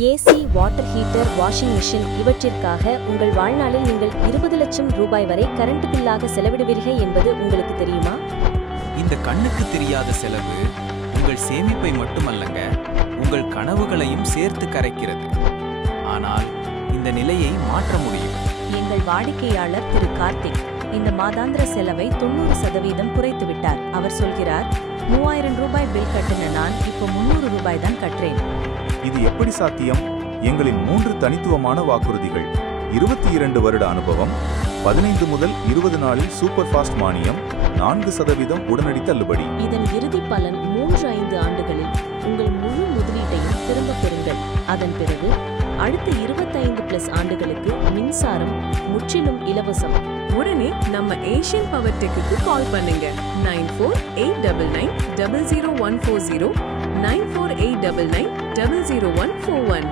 AC water heater washing machine இவற்றிற்காக உங்கள் வாழ்நாளில் நீங்கள் இருபது லட்சம் ரூபாய் வரை கரண்ட் பில்லாக செலவிடுவீர்கள் என்பது உங்களுக்கு தெரியுமா? இந்த கண்ணுக்கு தெரியாத செலவு உங்கள் சேமிப்பை மட்டுமல்லங்க உங்கள் கனவுகளையும் சேர்த்து கரைக்கிறது. ஆனால் இந்த நிலையை மாற்ற முடியும். எங்கள் வாடிக்கையாளர் திரு கார்த்திக் இந்த மாதாந்திர செலவை தொண்ணூறு சதவீதம் குறைத்து விட்டார். அவர் சொல்கிறார் மூவாயிரம் ரூபாய் பில் கட்டின நான் இப்போ முன்னூறு ரூபாய் தான் கட்டுறேன். இது எப்படி சாத்தியம்? எங்களின் மூன்று தனித்துவமான வாக்குறுதிகள். இருபத்தி இரண்டு வருட அனுபவம் பதினைந்து முதல் இருபது நாளில் சூப்பர் ஃபாஸ்ட் மானியம் நான்கு சதவீதம் உடனடி தள்ளுபடி. இதன் இறுதி பலன் மூன்று ஐந்து ஆண்டுகளில் உங்கள் முழு முதலீட்டையும் திரும்ப பெறுங்கள். அதன் பிறகு அடுத்த இருபத்தைந்து பிளஸ் ஆண்டுகளுக்கு மின்சாரம் முற்றிலும் இலவசம். உடனே நம்ம ஏஷியன் பவர் டெக்குக்கு கால் பண்ணுங்க. Nine four eight double nine double zero one four zero nine four eight double nine double zero one four one